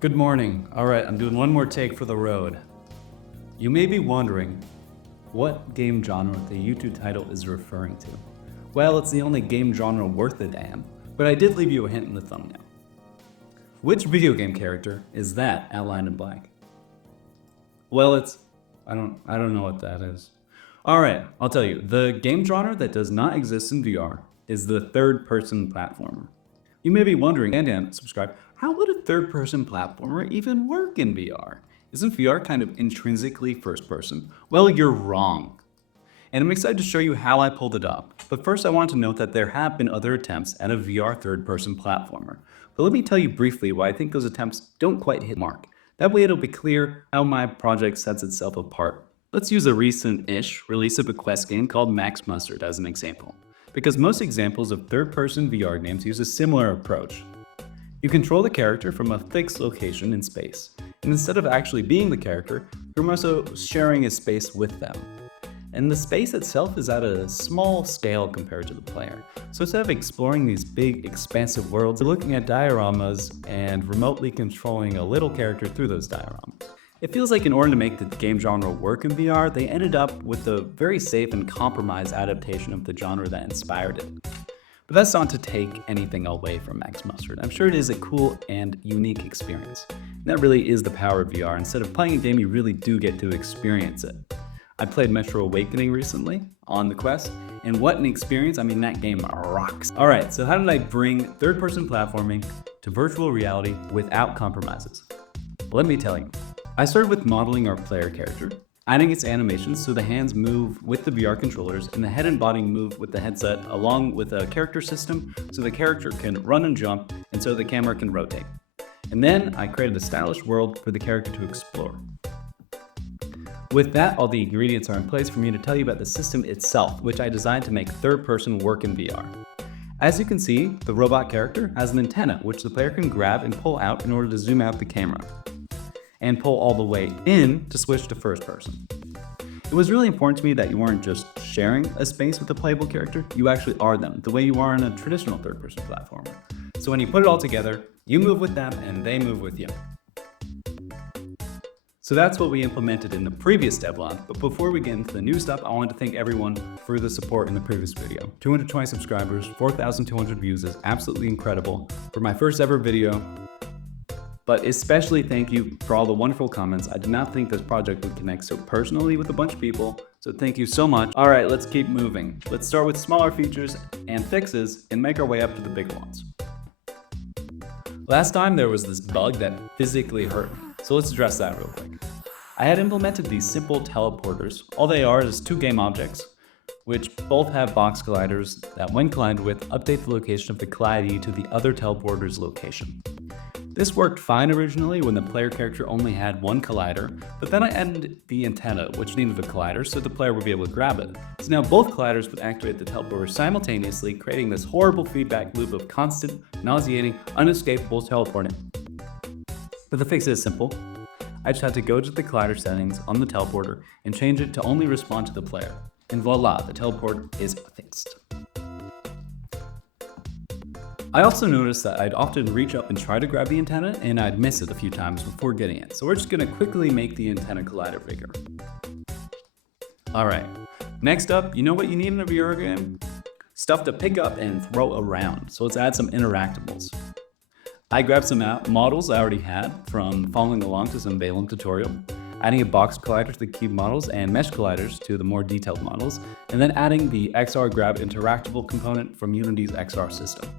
Good morning. All right, I'm doing one more take for the road. You may be wondering what game genre the YouTube title is referring to. Well, it's the only game genre worth a damn, but I did leave you a hint in the thumbnail. Which video game character is that outlined in black? Well, I don't know what that is. All right, I'll tell you. The game genre that does not exist in VR is the third-person platformer. You may be wondering, and subscribe, how would a third-person platformer even work in VR? Isn't VR kind of intrinsically first-person? Well, you're wrong. And I'm excited to show you how I pulled it up. But first I want to note that there have been other attempts at a VR third-person platformer. But let me tell you briefly why I think those attempts don't quite hit the mark. That way it'll be clear how my project sets itself apart. Let's use a recent-ish release of a Quest game called Max Mustard as an example, because most examples of third-person VR games use a similar approach. You control the character from a fixed location in space, and instead of actually being the character, you're also sharing a space with them. And the space itself is at a small scale compared to the player. So instead of exploring these big, expansive worlds, you're looking at dioramas and remotely controlling a little character through those dioramas. It feels like in order to make the game genre work in VR, they ended up with a very safe and compromised adaptation of the genre that inspired it. But that's not to take anything away from Max Mustard. I'm sure it is a cool and unique experience. And that really is the power of VR. Instead of playing a game, you really do get to experience it. I played Metro Awakening recently on the Quest, and what an experience. I mean, that game rocks. All right, so how did I bring third-person platforming to virtual reality without compromises? Well, let me tell you. I started with modeling our player character, adding its animations so the hands move with the VR controllers and the head and body move with the headset, along with a character system so the character can run and jump and so the camera can rotate. And then I created a stylish world for the character to explore. With that, all the ingredients are in place for me to tell you about the system itself, which I designed to make third-person work in VR. As you can see, the robot character has an antenna, which the player can grab and pull out in order to zoom out the camera, and pull all the way in to switch to first person. It was really important to me that you weren't just sharing a space with a playable character, you actually are them, the way you are in a traditional third-person platformer. So when you put it all together, you move with them and they move with you. So that's what we implemented in the previous devlog, but before we get into the new stuff, I want to thank everyone for the support in the previous video. 220 subscribers, 4,200 views is absolutely incredible for my first ever video. But especially thank you for all the wonderful comments. I did not think this project would connect so personally with a bunch of people, so thank you so much. All right, let's keep moving. Let's start with smaller features and fixes and make our way up to the big ones. Last time there was this bug that physically hurt me, so let's address that real quick. I had implemented these simple teleporters. All they are is two game objects, which both have box colliders that when collided with, update the location of the collidee to the other teleporter's location. This worked fine originally when the player character only had one collider, but then I added the antenna, which needed a collider, so the player would be able to grab it. So now both colliders would activate the teleporter simultaneously, creating this horrible feedback loop of constant, nauseating, unescapable teleporting. But the fix is simple. I just had to go to the collider settings on the teleporter and change it to only respond to the player. And voila, the teleport is fixed. I also noticed that I'd often reach up and try to grab the antenna, and I'd miss it a few times before getting it. So we're just gonna quickly make the antenna collider bigger. All right, next up, you know what you need in a VR game? Stuff to pick up and throw around. So let's add some interactables. I grabbed some models I already had from following along to some Balaam tutorial, adding a box collider to the cube models and mesh colliders to the more detailed models, and then adding the XR Grab interactable component from Unity's XR system.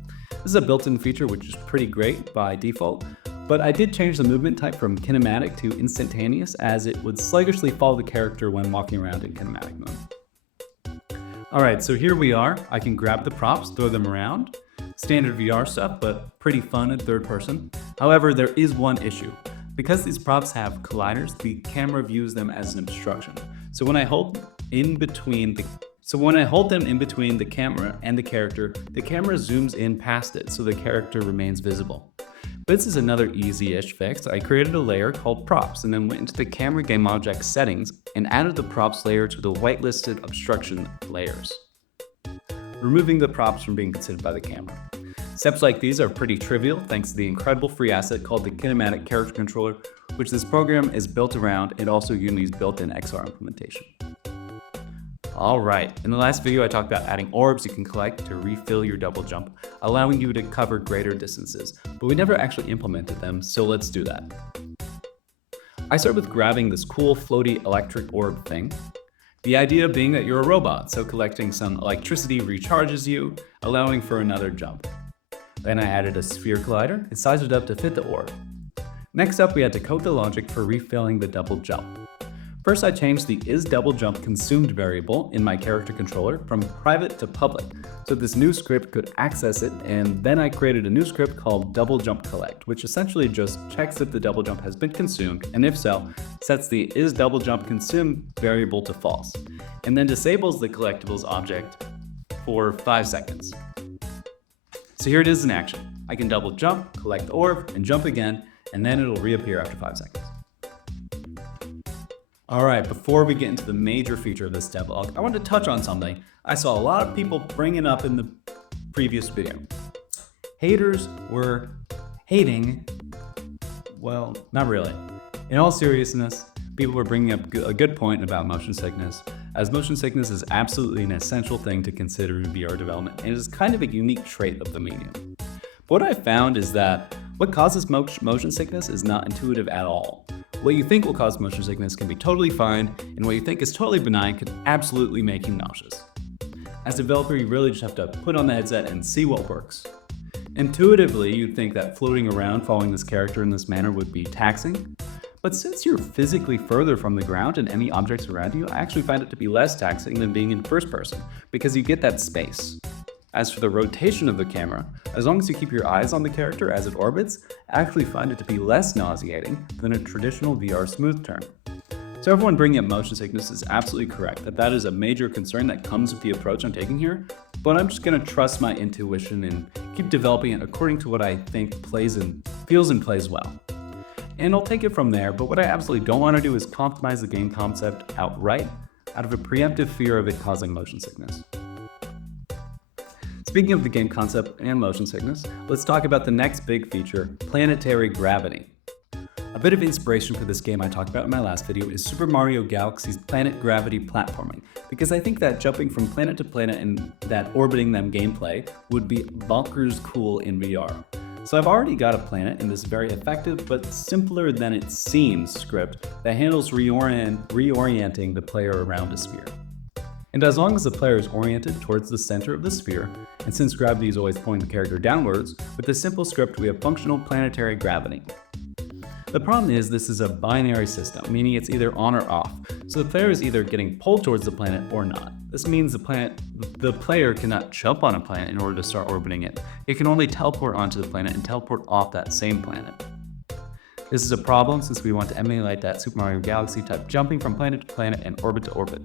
This is a built-in feature which is pretty great by default, but I did change the movement type from kinematic to instantaneous as it would sluggishly follow the character when walking around in kinematic mode. Alright, so here we are. I can grab the props, throw them around. Standard VR stuff, but pretty fun in third person. However, there is one issue. Because these props have colliders, the camera views them as an obstruction. So when I hold them in between the camera and the camera zooms in past it, so the character remains visible. But this is another easy-ish fix. I created a layer called props and then went into the camera game object settings and added the props layer to the whitelisted obstruction layers, removing the props from being considered by the camera. Steps like these are pretty trivial thanks to the incredible free asset called the Kinematic Character Controller, which this program is built around, and also Unity's built-in XR implementation. Alright, in the last video I talked about adding orbs you can collect to refill your double jump, allowing you to cover greater distances, but we never actually implemented them, so let's do that. I start with grabbing this cool floaty electric orb thing. The idea being that you're a robot, so collecting some electricity recharges you, allowing for another jump. Then I added a sphere collider and sized it up to fit the orb. Next up, we had to code the logic for refilling the double jump. First, I changed the isDoubleJumpConsumed variable in my character controller from private to public, so this new script could access it, and then I created a new script called DoubleJumpCollect, which essentially just checks if the double jump has been consumed, and if so, sets the isDoubleJumpConsumed variable to false, and then disables the collectibles object for 5 seconds. So here it is in action. I can double jump, collect the orb, and jump again, and then it'll reappear after 5 seconds. Alright, before we get into the major feature of this devlog, I want to touch on something I saw a lot of people bringing up in the previous video. Haters were hating, well, not really. In all seriousness, people were bringing up a good point about motion sickness, as motion sickness is absolutely an essential thing to consider in VR development, and it is kind of a unique trait of the medium. But what I found is that what causes motion sickness is not intuitive at all. What you think will cause motion sickness can be totally fine, and what you think is totally benign can absolutely make you nauseous. As a developer, you really just have to put on the headset and see what works. Intuitively, you'd think that floating around following this character in this manner would be taxing, but since you're physically further from the ground and any objects around you, I actually find it to be less taxing than being in first person, because you get that space. As for the rotation of the camera, as long as you keep your eyes on the character as it orbits, I actually find it to be less nauseating than a traditional VR smooth turn. So everyone bringing up motion sickness is absolutely correct, that is a major concern that comes with the approach I'm taking here, but I'm just going to trust my intuition and keep developing it according to what I think feels and plays well. And I'll take it from there, but what I absolutely don't want to do is compromise the game concept outright, out of a preemptive fear of it causing motion sickness. Speaking of the game concept and motion sickness, let's talk about the next big feature, planetary gravity. A bit of inspiration for this game I talked about in my last video is Super Mario Galaxy's planet gravity platforming, because I think that jumping from planet to planet and that orbiting them gameplay would be bonkers cool in VR. So I've already got a planet in this very effective but simpler than it seems script that handles reorienting the player around a sphere. And as long as the player is oriented towards the center of the sphere, and since gravity is always pulling the character downwards, with this simple script we have functional planetary gravity. The problem is this is a binary system, meaning it's either on or off, so the player is either getting pulled towards the planet or not. This means the player cannot jump on a planet in order to start orbiting it. It can only teleport onto the planet and teleport off that same planet. This is a problem since we want to emulate that Super Mario Galaxy type jumping from planet to planet and orbit to orbit.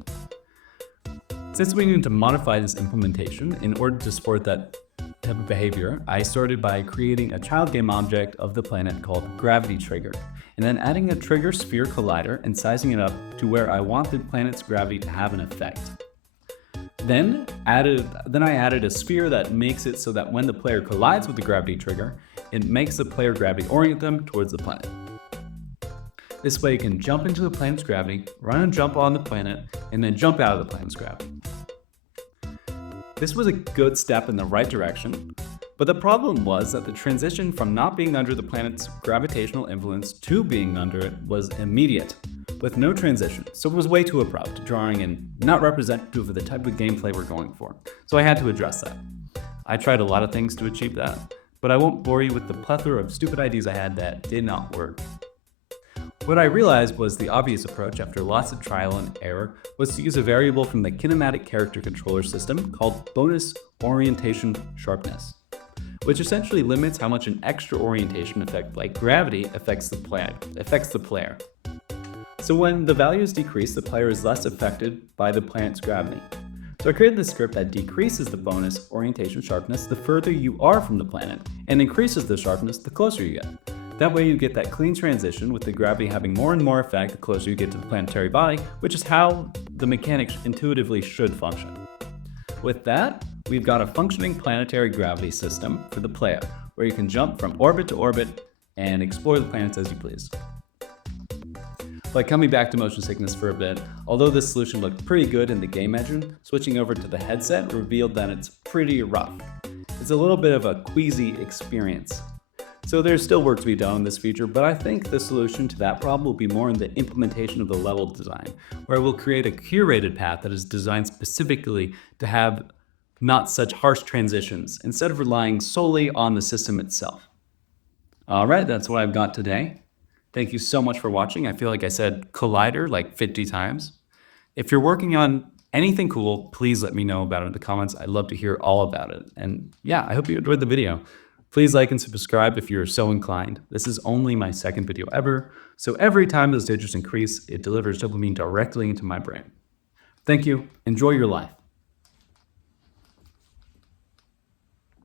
Since we need to modify this implementation in order to support that type of behavior, I started by creating a child game object of the planet called Gravity Trigger, and then adding a trigger sphere collider and sizing it up to where I want the planet's gravity to have an effect. Then I added a sphere that makes it so that when the player collides with the gravity trigger, it makes the player gravity orient them towards the planet. This way you can jump into the planet's gravity, run and jump on the planet, and then jump out of the planet's gravity. This was a good step in the right direction, but the problem was that the transition from not being under the planet's gravitational influence to being under it was immediate, with no transition, so it was way too abrupt, jarring, and not representative of the type of gameplay we're going for, so I had to address that. I tried a lot of things to achieve that, but I won't bore you with the plethora of stupid ideas I had that did not work. What I realized was the obvious approach after lots of trial and error was to use a variable from the kinematic character controller system called bonus orientation sharpness, which essentially limits how much an extra orientation effect like gravity affects the player. So when the values decrease, the player is less affected by the planet's gravity. So I created this script that decreases the bonus orientation sharpness the further you are from the planet, and increases the sharpness the closer you get. That way you get that clean transition with the gravity having more and more effect the closer you get to the planetary body, which is how the mechanics intuitively should function. With that, we've got a functioning planetary gravity system for the player, where you can jump from orbit to orbit and explore the planets as you please. But coming back to motion sickness for a bit, although this solution looked pretty good in the game engine, switching over to the headset revealed that it's pretty rough. It's a little bit of a queasy experience. So there's still work to be done on this feature, but I think the solution to that problem will be more in the implementation of the level design, where we'll create a curated path that is designed specifically to have not such harsh transitions, instead of relying solely on the system itself. All right, that's what I've got today. Thank you so much for watching. I feel like I said collider like 50 times. If you're working on anything cool, please let me know about it in the comments. I'd love to hear all about it. And yeah, I hope you enjoyed the video. Please like and subscribe if you're so inclined. This is only my second video ever, so every time those digits increase, it delivers dopamine directly into my brain. Thank you. Enjoy your life.